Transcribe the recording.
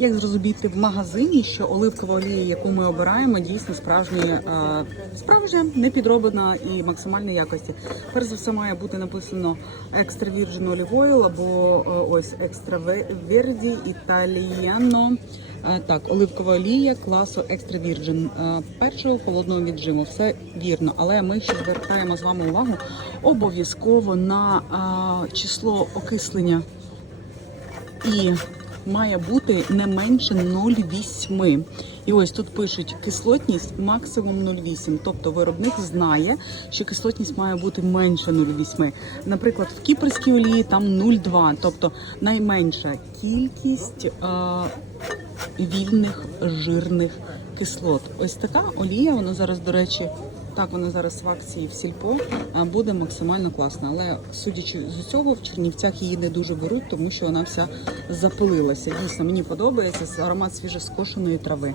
Як зрозуміти в магазині, що оливкова олія, яку ми обираємо, дійсно справжня, е, справжня, не підроблена і максимальної якості. Перш за все має бути написано екстра virgin olive oil або е, ось екстра верді італіано. Е, Так, оливкова олія класу екстра virgin першого холодного віджиму. Все вірно, але ми ще звертаємо з вами увагу обов'язково на число окислення і має бути не менше 0,8. І ось тут пишуть кислотність максимум 0,8. Тобто виробник знає, що кислотність має бути менше 0,8. Наприклад, в кіпрській олії там 0,2, тобто найменша кількість е, вільних жирних кислот. Ось така олія, вона зараз, до речі, так, вона зараз в акції в сільпо буде максимально класна. Але судячи з усього, в Чернівцях її не дуже беруть, тому що вона вся запилилася. Дійсно, мені подобається аромат свіжескошеної трави.